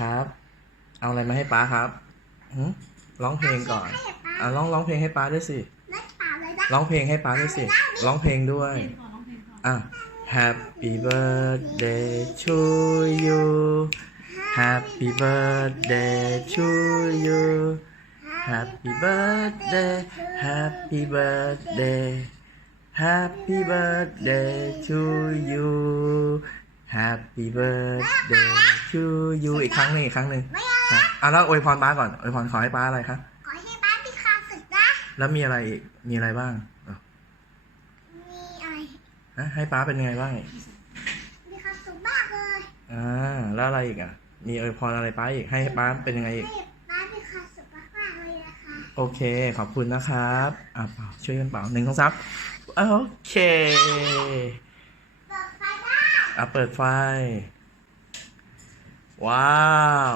ครับ เอาอะไรมาให้ป้าครับหืมร้องเพลงก่อนให้ป้าอะร้องร้องเพลงให้ป้าด้วยสิไม่ป่าเลยนะร้องเพลงให้ป้าด้วยสิร้องเพลงด้วยเพลงก่อนร้องเพลงก่อนอะ Happy birthday to you Happy birthday to you Happy birthday Happy birthday Happy birthday to you Happy birthday to you อีกครั้งหนึ่งอีกครั้งหนึ่งไม่เอาครับอะแล้วอวยพรป้าก่อนอวยพรขอให้ป้าอะไรครับ ขอให้ป้ามีความสุขนะ แล้วมีอะไรอีก มีอะไรบ้างอะมีอะไร ฮะให้ป้าเป็นยังไงบ้างมีความสุขมากเลยอ่าแล้วอะไรอีกอะ มีอวยพรอะไรป้าอีกให้ป้าเป็นยังไงอีก ให้ป้ามีความสุขมากๆเลยนะคะ โอเค ขอบคุณนะครับ อะเป่าช่วยกันเป่าหนึ่งสองสามโอเคเปิดไฟได้ อะเปิดไฟ ว้าว